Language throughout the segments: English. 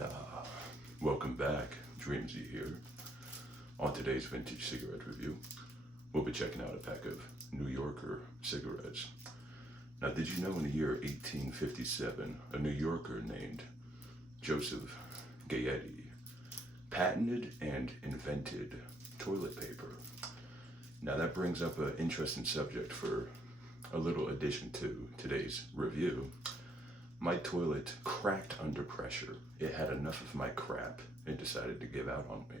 Ah, welcome back, Dreamsy here. On today's vintage cigarette review, we'll be checking out a pack of New Yorker cigarettes. Now, did you know in the year 1857, a New Yorker named Joseph Gayetty patented and invented toilet paper? Now, that brings up an interesting subject for a little addition to today's review. My toilet cracked under pressure. It had enough of my crap and decided to give out on me.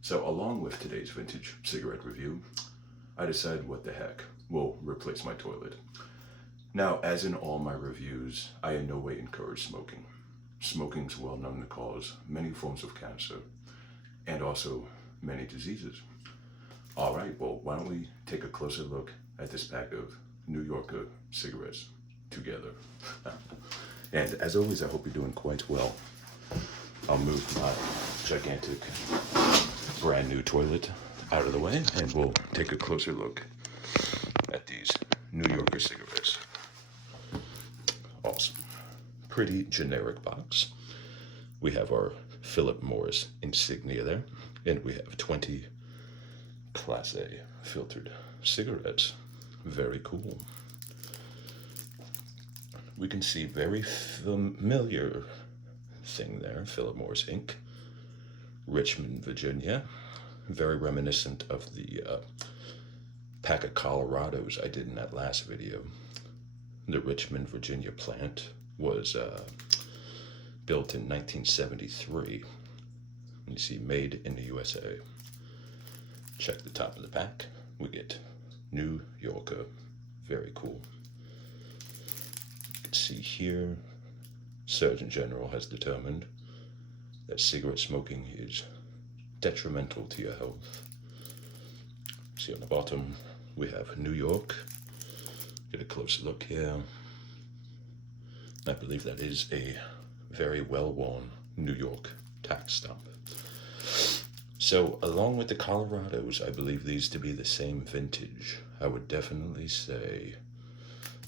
So along with today's vintage cigarette review, I decided what the heck, we'll replace my toilet. Now, as in all my reviews, I in no way encourage smoking. Smoking's well known to cause many forms of cancer and also many diseases. All right, well, why don't we take a closer look at this pack of New Yorker cigarettes together. And as always, I hope you're doing quite well. I'll move my gigantic brand new toilet out of the way and we'll take a closer look at these New Yorker cigarettes. Awesome. Pretty generic box. We have our Philip Morris insignia there, and we have 20 Class A filtered cigarettes. Very cool. We can see very familiar thing there, Philip Morris Inc., Richmond, Virginia. Very reminiscent of the pack of Colorados I did in that last video. The Richmond, Virginia plant was built in 1973. You see, made in the USA. Check the top of the pack. We get New Yorker. Very cool. See here, Surgeon General has determined that cigarette smoking is detrimental to your health. See on the bottom, we have New York. Get a closer look here. I believe that is a very well-worn New York tax stamp. So along with the Colorados, I believe these to be the same vintage. I would definitely say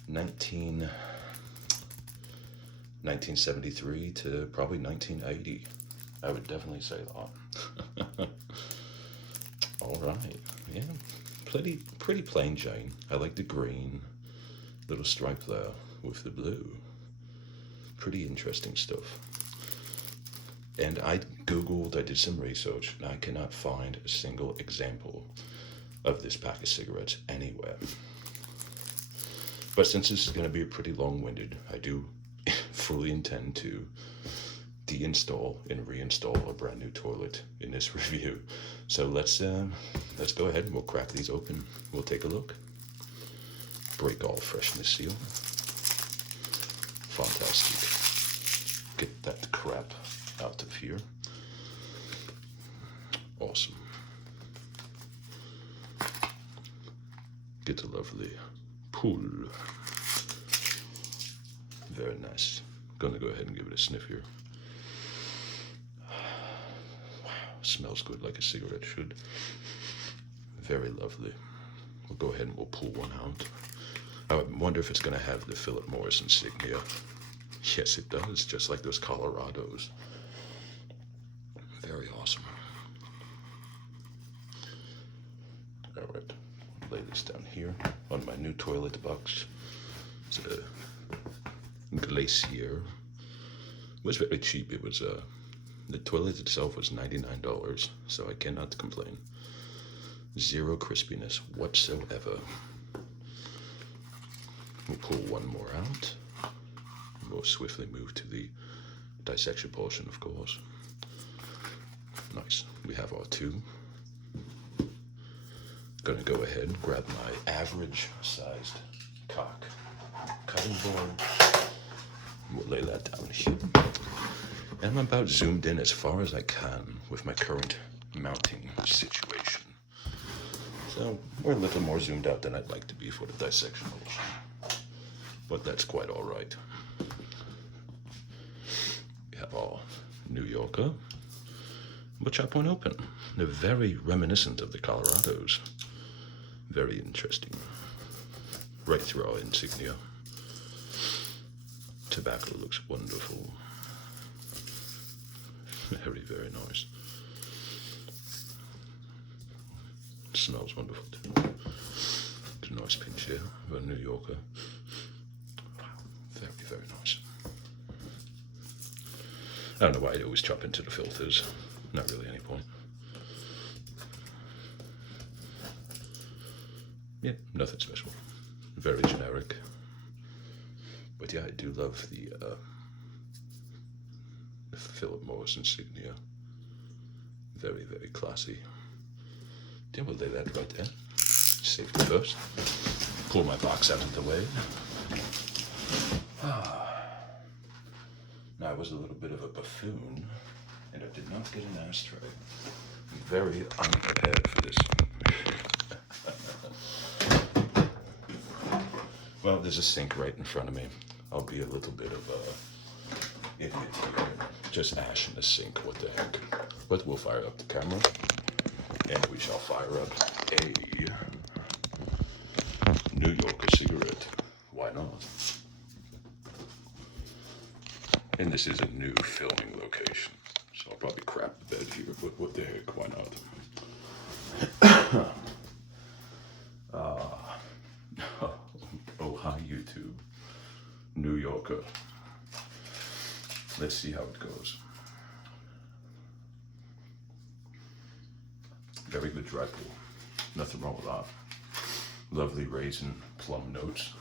1973 to probably 1980. I would definitely say that. All right, yeah, pretty plain Jane. I like the green, little stripe there with the blue. Pretty interesting stuff. And I Googled, I did some research, and I cannot find a single example of this pack of cigarettes anywhere. But since this is going to be pretty long-winded, I do fully intend to deinstall and reinstall a brand new toilet in this review. So let's go ahead and we'll crack these open. We'll take a look. Break all freshness seal. Fantastic. Get that crap out of here. Awesome. Get a lovely pull. Very nice. Gonna go ahead and give it a sniff here. Wow, smells good like a cigarette should. Very lovely. We'll go ahead and we'll pull one out. I wonder if it's gonna have the Philip Morris insignia. Yes, it does, just like those Colorados. Very awesome. All right, lay this down here on my new toilet box. It's a Glacier. It was very cheap. It was the toilet itself was $99, so I cannot complain. Zero crispiness whatsoever. We'll pull one more out. We'll swiftly move to the dissection portion, of course. Nice. We have our two. Gonna go ahead and grab my average sized cock cutting board. We'll lay that down here. And I'm about zoomed in as far as I can with my current mounting situation. So we're a little more zoomed out than I'd like to be for the dissection portion. But that's quite all right. We have our New Yorker. We'll chop one open. They're very reminiscent of the Colorados. Very interesting. Right through our insignia. Tobacco looks wonderful. Very, very nice. It smells wonderful too. It's a nice pinch here of a New Yorker. Wow, very, very nice. I don't know why I always chop into the filters. Not really any point. Yeah, nothing special. Very generic. But yeah, I do love the Philip Morris insignia. Very, very classy. Yeah, we'll lay that right there. Safety first. Pull my box out of the way. Now, I was a little bit of a buffoon, and I did not get an ashtray. I'm very unprepared for this. Well, there's a sink right in front of me. I'll be a little bit of a idiot here. Just ash in the sink, what the heck. But we'll fire up the camera, and we shall fire up a New Yorker cigarette. Why not? And this is a new filming location, so I'll probably crap the bed here, but what the heck, why not? Oh, hi YouTube. New Yorker. Let's see how it goes. Very good dry pull. Nothing wrong with that. Lovely raisin plum notes.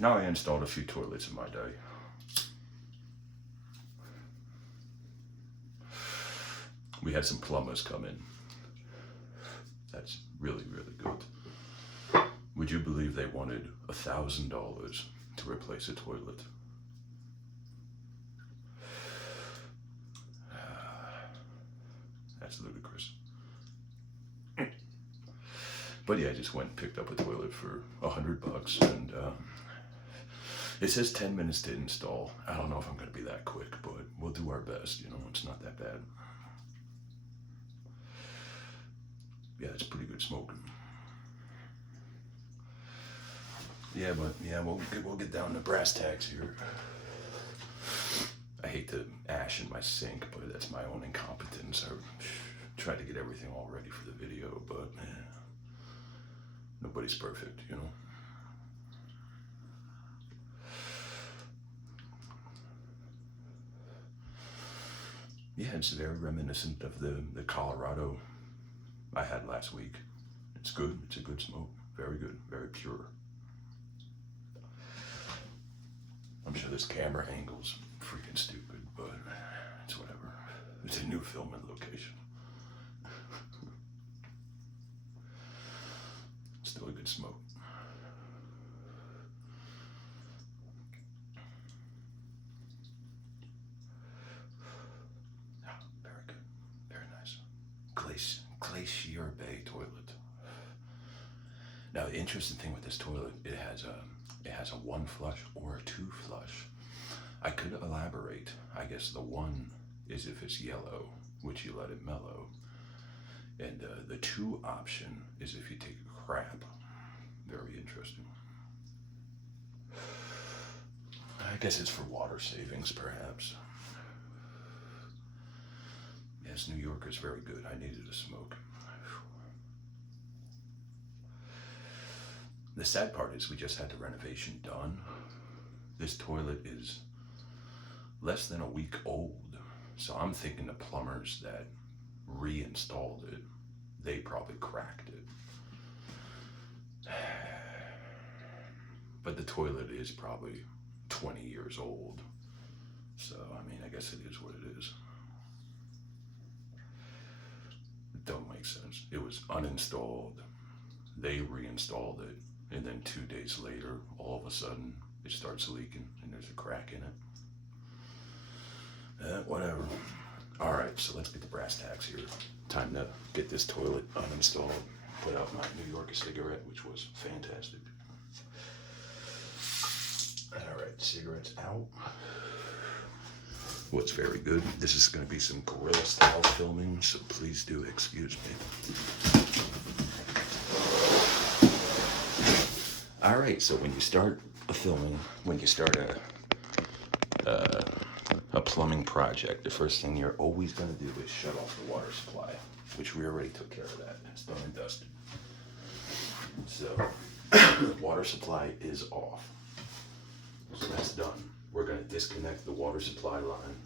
Now I installed a few toilets in my day. We had some plumbers come in. That's really, really good. Would you believe they wanted $1,000 to replace a toilet? That's ludicrous. But yeah, I just went and picked up a toilet for $100, and it says 10 minutes to install. I don't know if I'm going to be that quick, but we'll do our best. You know, it's not that bad. Yeah, it's pretty good smoking. Yeah, but yeah, we'll get down to brass tacks here. I hate the ash in my sink, but that's my own incompetence. I tried to get everything all ready for the video, but nobody's perfect, you know. Yeah, it's very reminiscent of the Colorado I had last week. It's good. It's a good smoke. Very good. Very pure. I'm sure this camera angle's freaking stupid, but it's whatever. It's a new filming location. Still a good smoke. Yeah, very good. Very nice. Glacier Bay toilet. Now, the interesting thing with this toilet, it has a one flush or a two flush. I could elaborate. I guess the one is if it's yellow, which you let it mellow. And the two option is if you take a crap. Very interesting. I guess it's for water savings, perhaps. Yes, New Yorker's very good. I needed a smoke. The sad part is we just had the renovation done. This toilet is less than a week old. So I'm thinking the plumbers that reinstalled it, they probably cracked it. But the toilet is probably 20 years old. So, I mean, I guess it is what it is. It don't make sense. It was uninstalled. They reinstalled it. And then 2 days later, all of a sudden, it starts leaking and there's a crack in it. Whatever. All right, so let's get the brass tacks here. Time to get this toilet uninstalled. Put out my New Yorker cigarette, which was fantastic. All right, cigarettes out. What's very good. This is going to be some guerrilla style filming, so please do excuse me. All right, so when you start a filming, when you start plumbing project, the first thing you're always going to do is shut off the water supply, which we already took care of that. It's done and dusted. So the water supply is off. So that's done. We're going to disconnect the water supply line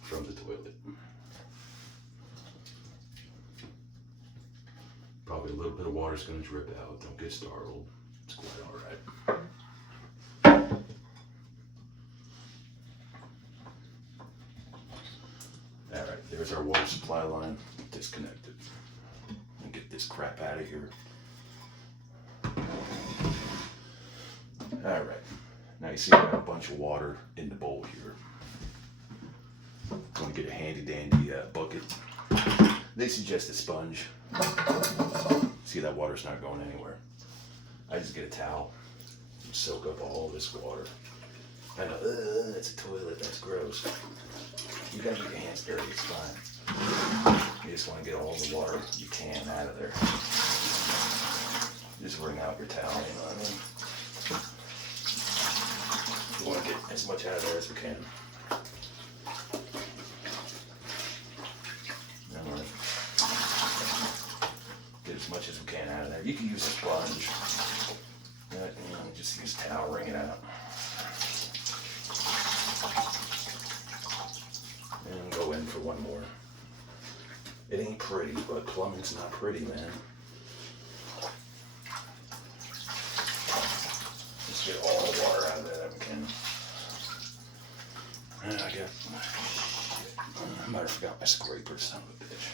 from the toilet. Probably a little bit of water's going to drip out. Don't get startled. It's quite all right. All right, there's our water supply line disconnected. And get this crap out of here. All right, now you see I got a bunch of water in the bowl here. I'm going to get a handy dandy bucket. They suggest a sponge. See, that water's not going anywhere. I just get a towel and soak up all this water. I know, that's a toilet, that's gross. You gotta get your hands dirty, it's fine. You just wanna get all the water you can out of there. Just wring out your towel, you know what I mean? You wanna get as much out of there as we can. Alright. Get as much as we can out of there. You can use a sponge. Just use a towel, wring it out. And go in for one more. It ain't pretty, but plumbing's not pretty, man. Just get all the water out of there that we can. And I might have forgot my scraper, son of a bitch.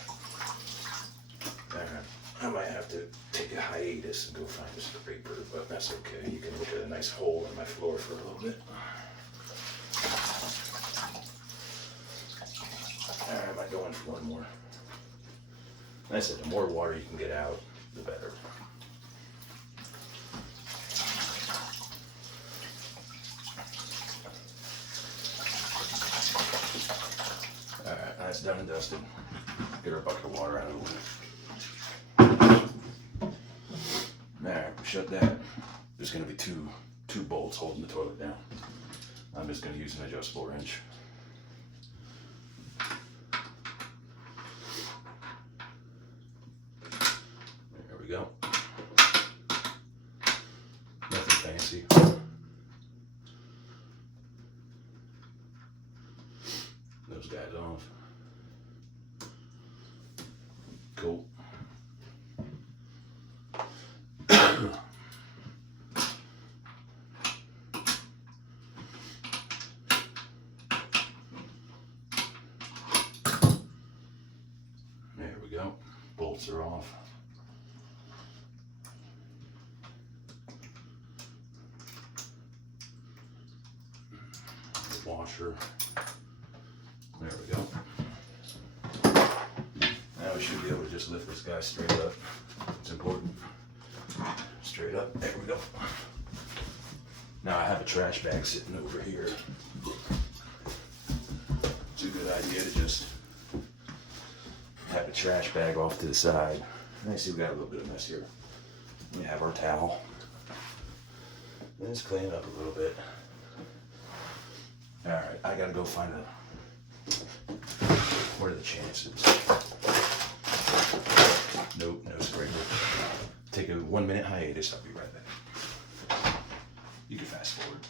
Alright. I might have to take a hiatus and go find a scraper, but that's okay. You can look at a nice hole in my floor for a little bit. Alright, I might go in for one more. Like I said, the more water you can get out, the better. Alright, that's done and dusted. Get our bucket of water out of the way. Alright, shut that. There's going to be two bolts holding the toilet down. I'm just going to use an adjustable wrench. There we go. Nothing fancy. Those guys off. Cool. There we go. Bolts are off. The washer. There we go. Now we should be able to just lift this guy straight up. It's important. Straight up. There we go. Now I have a trash bag sitting over here. It's a good idea to just have a trash bag off to the side. And I see we got a little bit of mess here. We have our towel. Let's clean it up a little bit. Alright, I gotta go find what are the chances? Nope, no scraper. Take a 1 minute hiatus, I'll be right back. You can fast forward.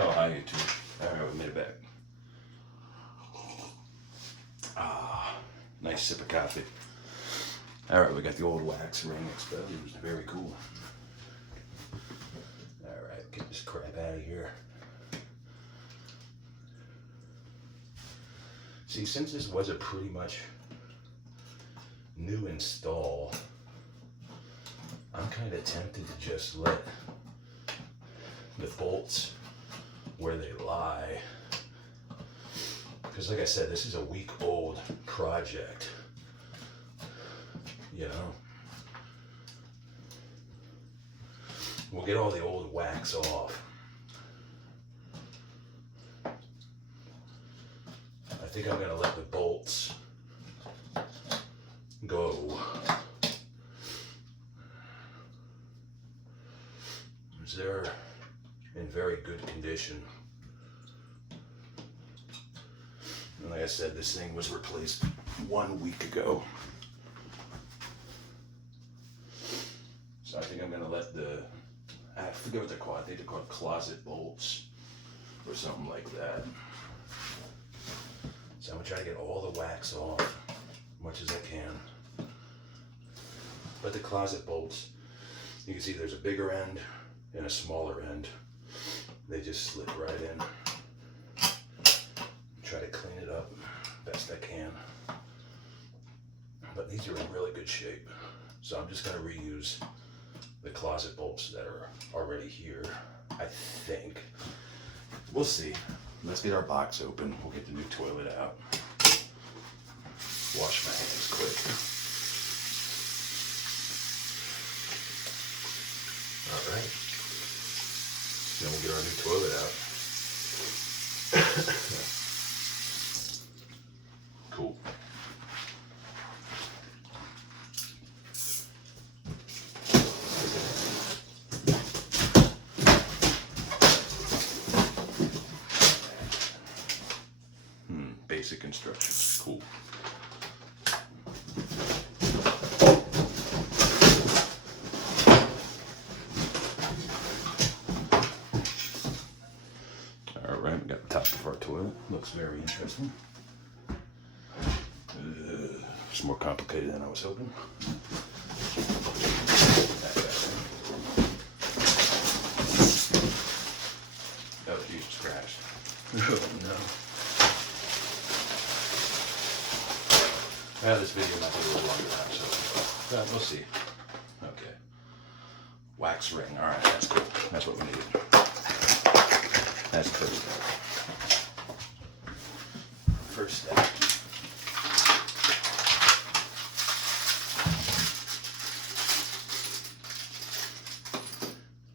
Oh, hi, YouTube. Alright, we made it back. Ah, nice sip of coffee. Alright, we got the old wax ring exposed. Very cool. Alright, get this crap out of here. See, since this was a pretty much new install, I'm kind of tempted to just let the bolts where they lie. Because like I said, this is a week-old project, you know. We'll get all the old wax off. I think I'm gonna let the bolts go. They're in very good condition. And like I said, this thing was replaced 1 week ago. So I think I'm gonna let I forget what they're called. I think they're called closet bolts or something like that. So I'm gonna try to get all the wax off as much as I can. But the closet bolts, you can see there's a bigger end and a smaller end. They just slip right in. Try to clean it up best I can. But these are in really good shape. So I'm just gonna reuse the closet bolts that are already here, I think. We'll see. Let's get our box open. We'll get the new toilet out. Wash my hands quick. All right. Then we'll get our new toilet out. Cool. Basic instructions. Cool. Alright, we got the top of our toilet. Looks very interesting. It's more complicated than I was hoping. Oh, Jesus Christ. Oh, no. This video might be a little longer now, so we'll see. Okay. Wax ring. All right, that's cool. That's what we need. That's perfect. First step.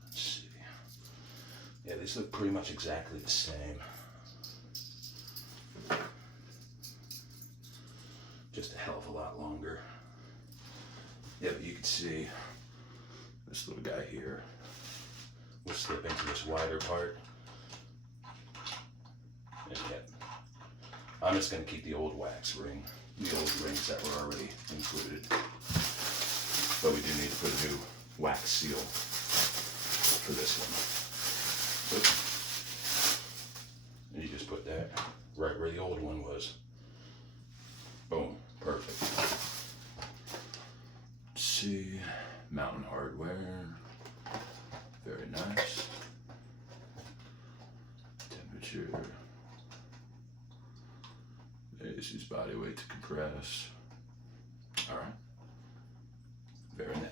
Let's see. Yeah, these look pretty much exactly the same. Just a hell of a lot longer. Yeah, but you can see this little guy here will slip into this wider part. And yet, I'm just going to keep the old wax ring, the old rings that were already included. But we do need to put a new wax seal for this one. Oops. And you just put that right where the old one was. Boom, perfect. Let's see, Mountain Hardware, very nice. Temperature, this is body weight to compress. All right, very nice.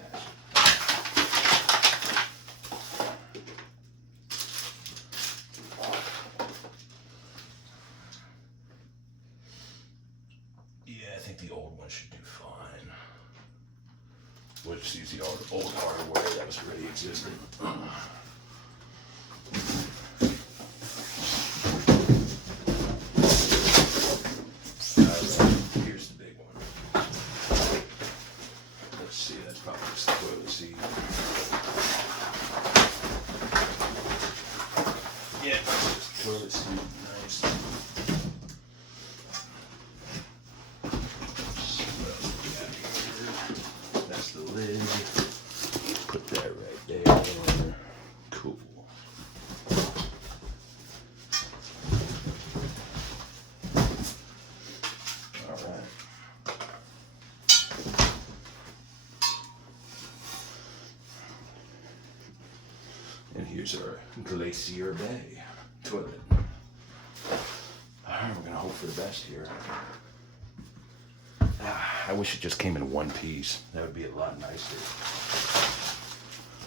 The old one should do fine. We'll just use the old hardware that was already existing. Here's the big one. Let's see, that's probably just the toilet seat. Yeah, just the toilet seat. Nice. Lid. Put that right there. Cool. All right. And here's our Glacier Bay toilet. All right, we're gonna hope for the best here. I wish it just came in one piece. That would be a lot nicer.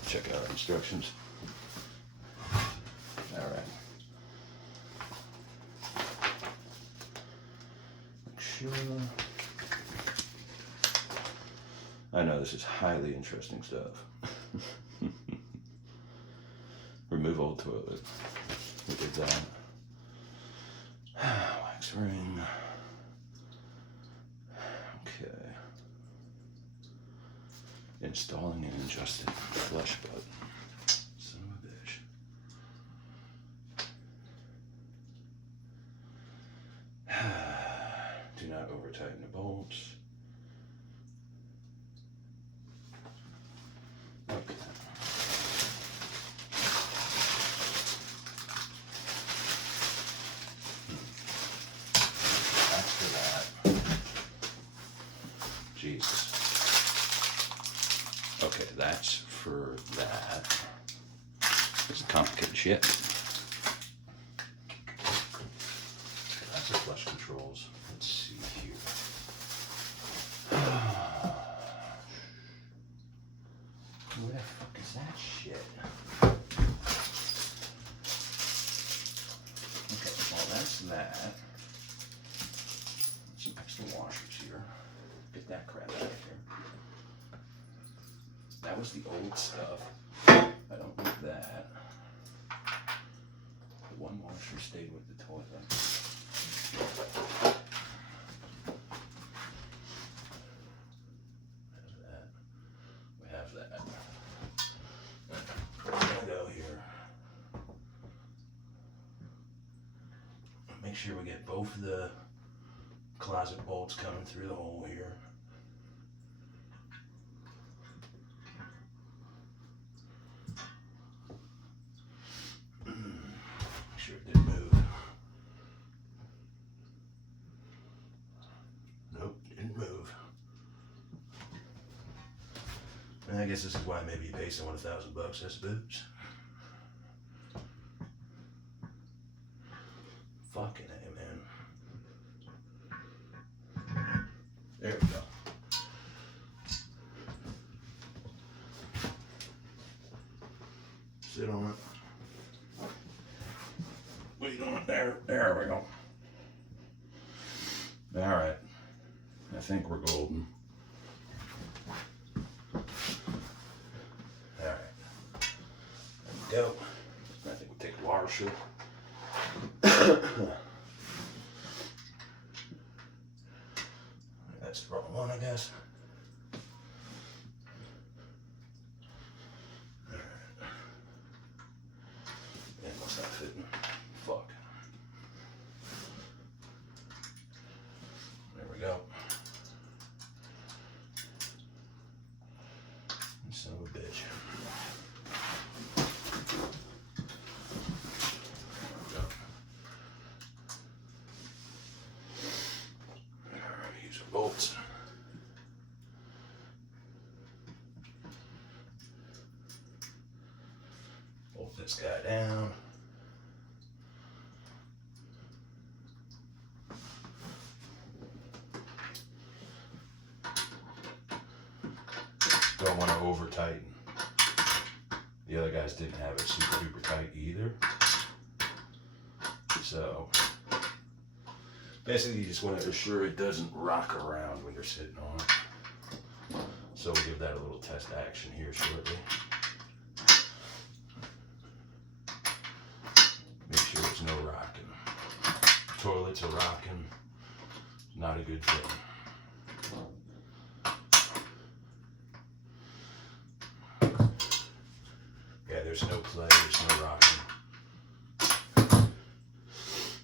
Check out our instructions. All right. Make sure. I know this is highly interesting stuff. Remove old toilet. We did that. Wax ring. Okay. Installing and adjusting flush button. Son of a bitch. Do not over tighten the bolts. Okay. That's for that. Jesus. Okay, that's for that. This is complicated shit. That's the flush controls. Let's see here. Where the fuck is that shit? Okay, well that's that. Some extra washers here. Get that crap out of here. That was the old stuff. I don't need that. The one washer stayed with the toilet. We have that. We're gonna go here. Make sure we get both of the closet bolts coming through the hole here. Make sure it didn't move. Nope, didn't move. And I guess this is why maybe you pay someone $1,000, I suppose. Fucking A, man. There we go. Sit on it. Wait on it. There we go. All right. I think we're golden. All right. There we go. I think we'll take a washer. That's the wrong one, I guess. All right. Yeah, must not fitting. Fuck. There we go. Son of a bitch. Use the bolts. Bolt this guy down. Don't want to over tighten. The other guys didn't have it super duper tight either. So basically you just want to assure it doesn't rock around when you're sitting on it. So we'll give that a little test action here shortly. Make sure there's no rocking. Toilets are rocking. Not a good thing. Yeah, there's no play, there's no rocking.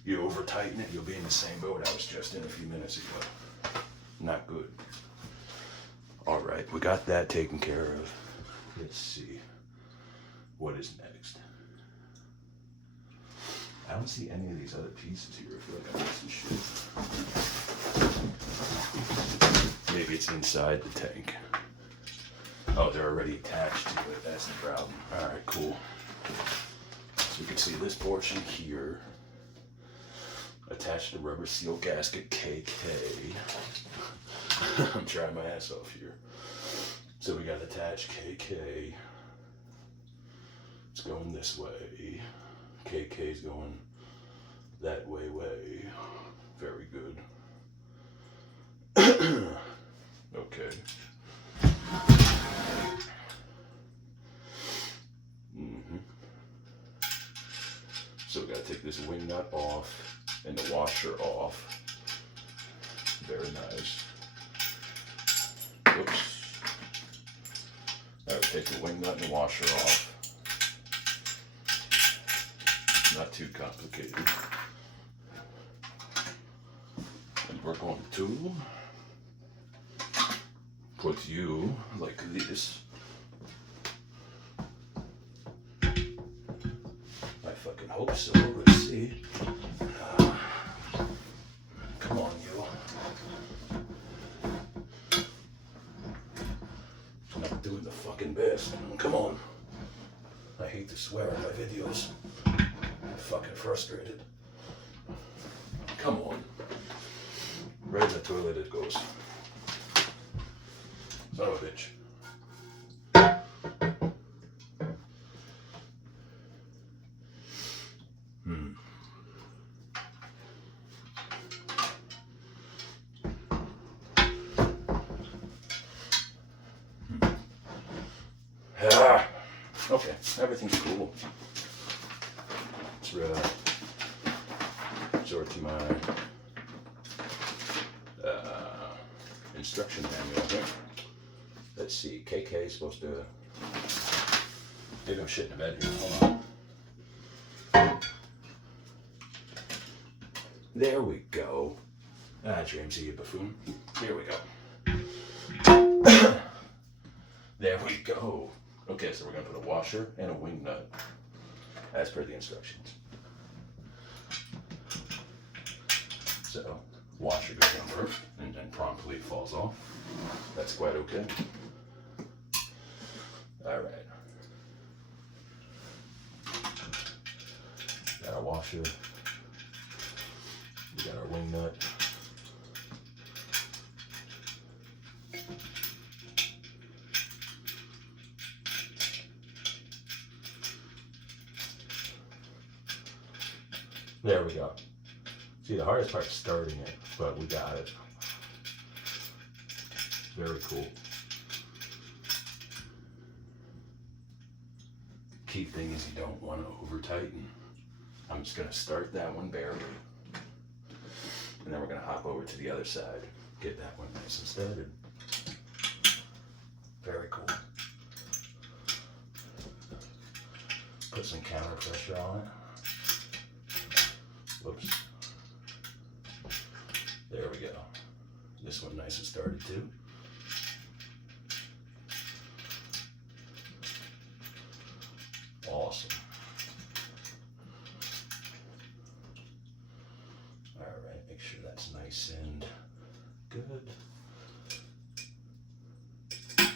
You over tighten it, you'll be in the same boat I was just in a few minutes ago. Not good. All right, we got that taken care of. Let's see. What is next? I don't see any of these other pieces here. I feel like I missed some shit. Maybe it's inside the tank. Oh, they're already attached to it. That's the problem. All right, cool. So we can see this portion here attach the rubber seal gasket KK. I'm trying my ass off here. So we got to attach KK. It's going this way. KK's going that way. Very good. Okay. So we gotta take this wing nut off and the washer off. Very nice. Oops. Now we take the wing nut and the washer off. Not too complicated. And we're going to put you like this. I fucking hope so. Let's see. Come on, you. Not doing the fucking best. Come on. I hate to swear in my videos. I'm fucking frustrated. Come on. Right in the toilet it goes. Son of a bitch. Okay, everything's cool. Let's resort to my instruction manual here. Let's see, KK is supposed to... Maybe I'm shitting the bed here, hold on. There we go. Dreamsy, you buffoon. Here we go. There we go. Okay, so we're going to put a washer and a wing nut as per the instructions. So, washer goes on first and then promptly falls off. That's quite okay. Alright. Got our washer. We got our wing nut. There we go. See, the hardest part is starting it, but we got it. Very cool. Key thing is you don't want to over tighten. I'm just going to start that one barely. And then we're going to hop over to the other side. Get that one nice and started. Very cool. Put some counter pressure on it. Whoops. There we go. This one nice and started too. Awesome. All right, make sure that's nice and good. Don't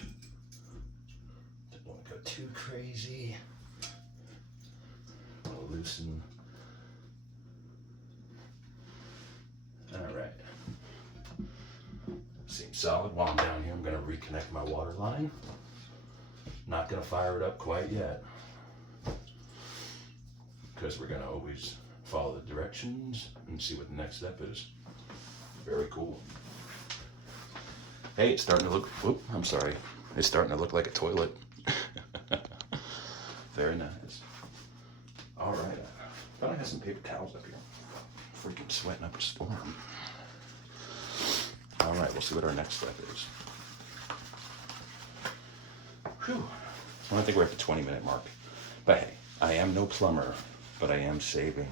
want to go too crazy. I'll loosen. Alright. Seems solid. While I'm down here, I'm going to reconnect my water line. Not going to fire it up quite yet. Because we're going to always follow the directions and see what the next step is. Very cool. Hey, it's starting to look... Whoop, I'm sorry. It's starting to look like a toilet. Very nice. Alright. I thought I had some paper towels up here. Freaking sweating up a storm. All right, we'll see what our next step is. Whew. I don't think we're at the 20-minute mark. But hey, I am no plumber, but I am saving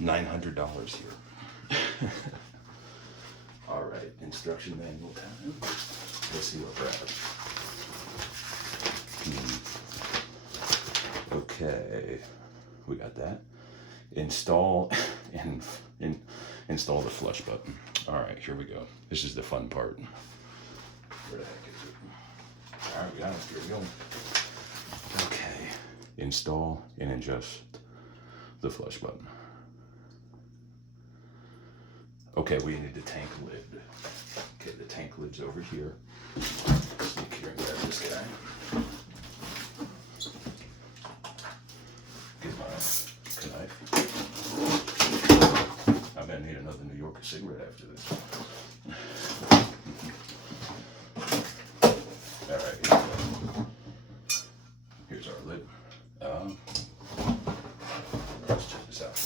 $900 here. All right, instruction manual time. Let's see what we're at. Okay, we got that. Install install the flush button. All right, here we go. This is the fun part. Where the heck is it? All right, we got it. Here we go. Okay, install and adjust the flush button. Okay, we need the tank lid. Okay, the tank lid's over here. Sneak here and grab this guy. Get my knife. I'm gonna need another New Yorker cigarette after this. Alright, here's our lid. Let's check this out.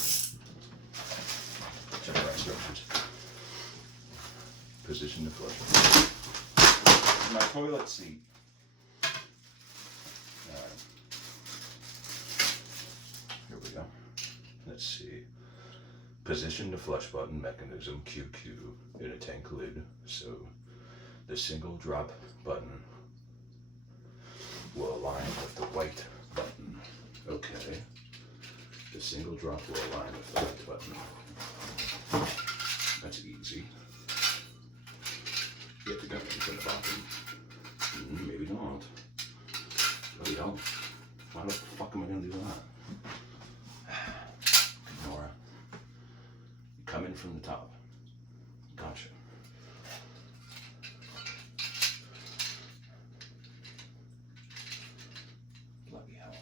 Check our instructions. Position the flush. My toilet seat. Alright. Here we go. Let's see. Position the flush button mechanism QQ in a tank lid so the single drop button will align with the white button. Okay. The single drop will align with the white button. That's easy. Get the gun from the bottom. Maybe not. Bloody hell. Why the fuck am I gonna do that? Nora. Come in from the top. Gotcha. Bloody hell.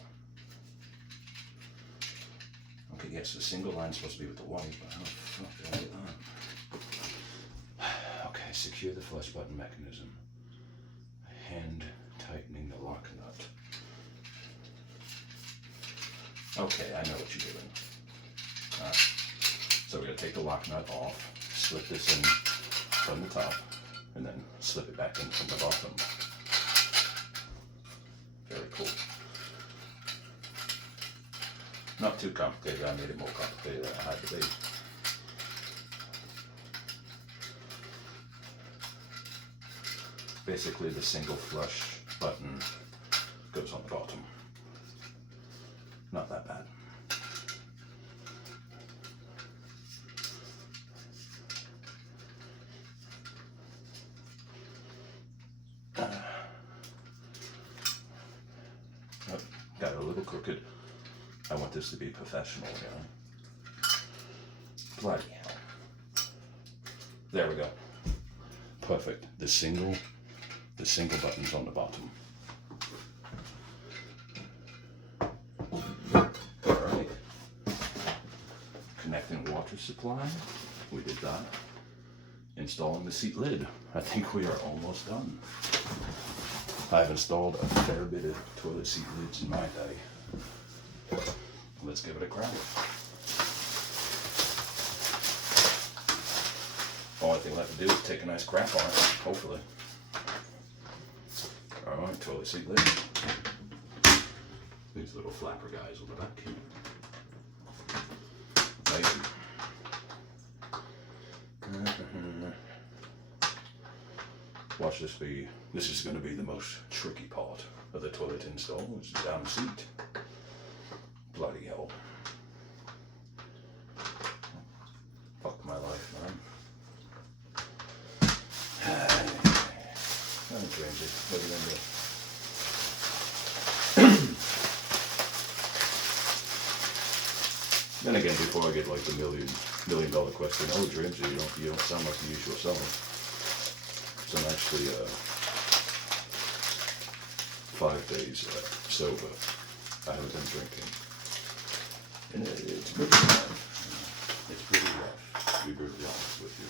Okay, yes, the single line's supposed to be with the white, but how the fuck do I get that? Okay, secure the flush button mechanism. Hand tightening the lock nut. Okay, I know what you're doing. Alright. So we're going to take the lock nut off, slip this in from the top, and then slip it back in from the bottom. Very cool. Not too complicated. I made it more complicated than it had to be. Basically, the single flush button goes on the bottom. Not that bad. Got it a little crooked. I want this to be professional, you know. Bloody hell. There we go. Perfect. The single button's on the bottom. Alright. Connecting water supply. We did that. Installing the seat lid. I think we are almost done. I've installed a fair bit of toilet seat lids in my day. Let's give it a crack. Only thing left to do is take a nice crap on it, hopefully. Alright, toilet seat lid. These little flapper guys on the back. Nice. Watch this be. This is going to be the most tricky part of the toilet install, which is the damn seat. Bloody hell. Fuck my life, man. I'm crazy. What are you gonna do? Then again, before I get like the million dollar question, oh Drimsy, you don't sound like the usual self. So I'm actually 5 days sober. I haven't been drinking. And it's pretty rough. It's pretty rough, to be brutally honest with you.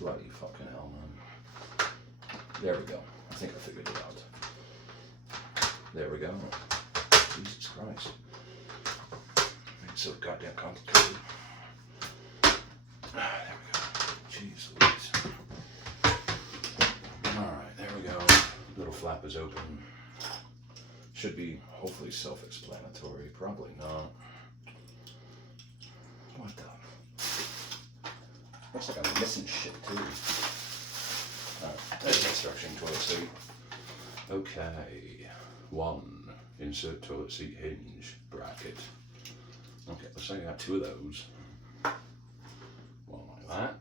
Bloody fucking hell, man. There we go. I think I figured it out. There we go. Jesus Christ. It's so goddamn complicated. There we go. Jeez Louise. Alright, there we go. Little flap is open. Should be hopefully self-explanatory. Probably not. What the? Looks like I'm missing shit too. Alright, there's the instruction toilet seat. Okay. 1. Insert toilet seat hinge bracket. Okay, looks like I got 2 of those. One like that.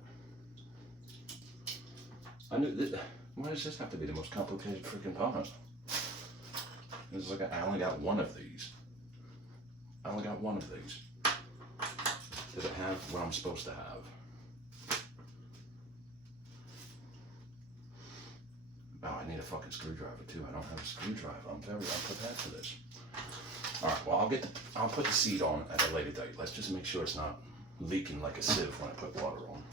I knew this. Why does this have to be the most complicated freaking part? It's like I only got 1 of these. I only got one of these. Does it have what I'm supposed to have? Oh, I need a fucking screwdriver too. I don't have a screwdriver. I'm very unprepared for this. All right, well, I'll put the seed on at a later date. Let's just make sure it's not leaking like a sieve when I put water on.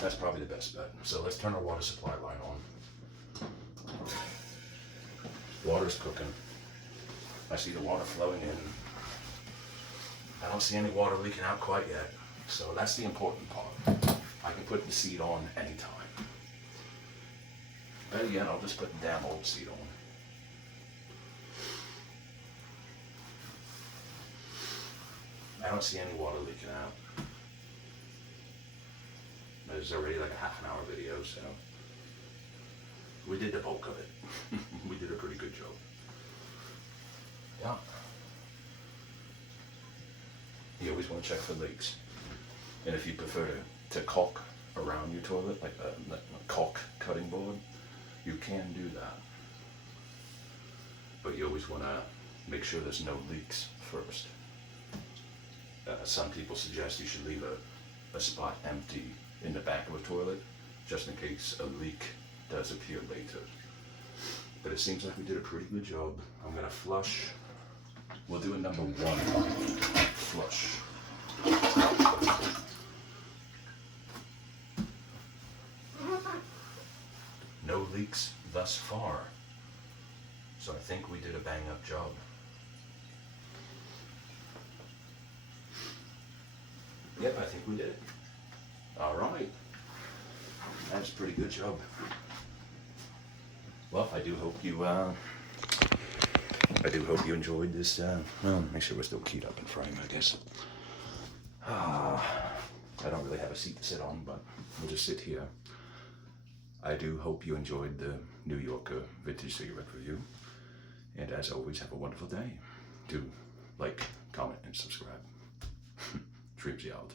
That's probably the best bet. So let's turn our water supply line on. Water's cooking. I see the water flowing in. I don't see any water leaking out quite yet. So that's the important part. I can put the seed on anytime. Better yet, I'll just put the damn old seed on. I don't see any water leaking out. There's already like a half an hour video, so we did the bulk of it. We did a pretty good job. Yeah. You always want to check for leaks. And if you prefer to caulk around your toilet, like a caulk cutting board, you can do that. But you always want to make sure there's no leaks first. Some people suggest you should leave a spot empty in the back of a toilet, just in case a leak does appear later. But it seems like we did a pretty good job. I'm gonna flush. We'll do a number 1 flush. No leaks thus far. So I think we did a bang up job. Yep, I think we did it. All right. That's a pretty good job. Well, I do hope you enjoyed this. Well, make sure we're still keyed up in frame, I guess. I don't really have a seat to sit on, but we'll just sit here. I do hope you enjoyed the New Yorker vintage cigarette review. And as always, have a wonderful day. Do like, comment, and subscribe. Dreamsy out.